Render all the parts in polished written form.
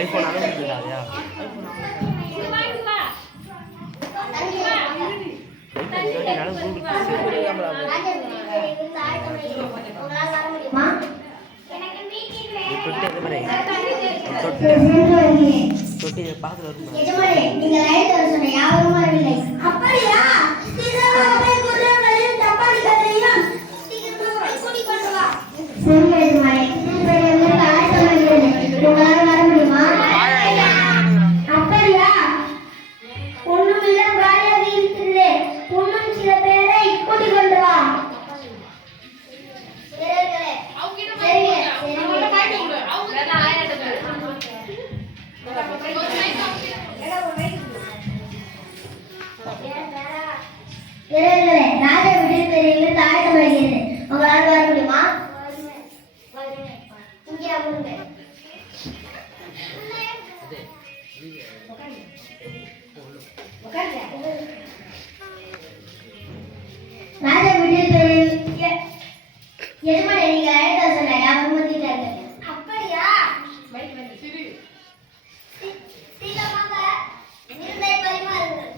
IPhone அனுப்பிடுறாயா? தொட்டி பாத்துல ராஜா வீட்டில் பெரியவர்கள் தாயகம் வருகிறது. உங்களால் வர முடியுமா? இங்கே அமருங்க. ராஜா வீட்டில் பெரிய எதுமலை நீங்க அழைத்த சொன்ன யாரும் வந்துட்டாங்க. அப்படியா? சீக்கிரமாக விருந்தை பரிமாறுங்கள்.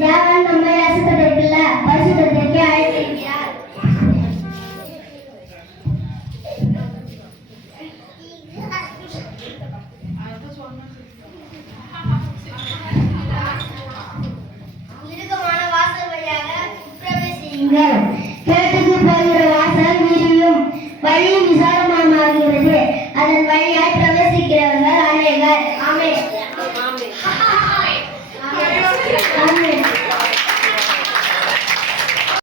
தேவன் நம்மை ரசிப்பதற்குள்ள பரிசுத்தத்திற்கு அழைத்திருக்கிறார். இறுக்கமான வாசல் வழியாக பிரவேசியுங்கள். கிழக்குக்கு போகிற வாசல் விரியும் வழியும்